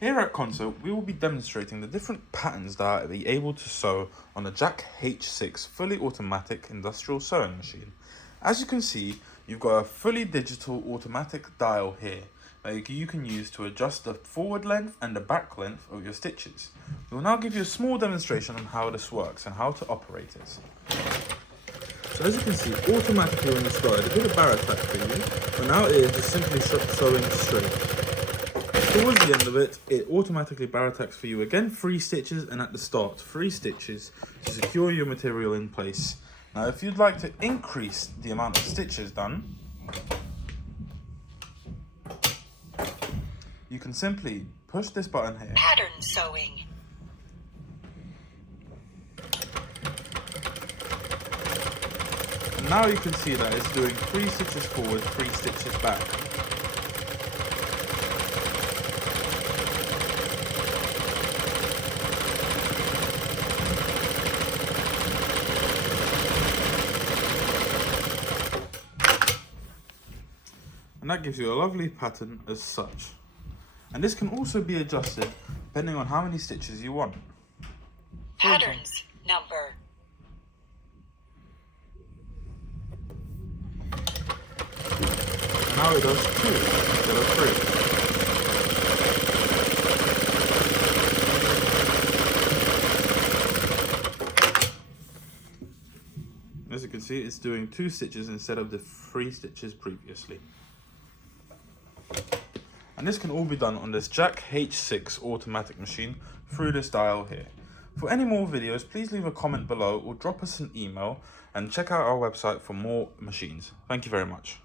Here at Console, we will be demonstrating the different patterns that are able to sew on the Jack H6 fully automatic industrial sewing machine. As you can see, you've got a fully digital automatic dial here that you can use to adjust the forward length and the back length of your stitches. We will now give you a small demonstration on how this works and how to operate it. So as you can see, automatically when you started, it did a bar attack for you, but now it is just simply sewing straight. Towards the end of it, it automatically bar attacks for you again, 3 stitches, and at the start, 3 stitches to secure your material in place. Now, if you'd like to increase the amount of stitches done, you can simply push this button here. Pattern sewing. And now you can see that it's doing 3 stitches forward, 3 stitches back. And that gives you a lovely pattern as such. And this can also be adjusted depending on how many stitches you want. Patterns number. Now it does 2 instead of 3. As you can see, it's doing 2 stitches instead of the 3 stitches previously. And this can all be done on this Jack H6 automatic machine through this dial here. For any more videos, please leave a comment below or drop us an email and check out our website for more machines. Thank you very much.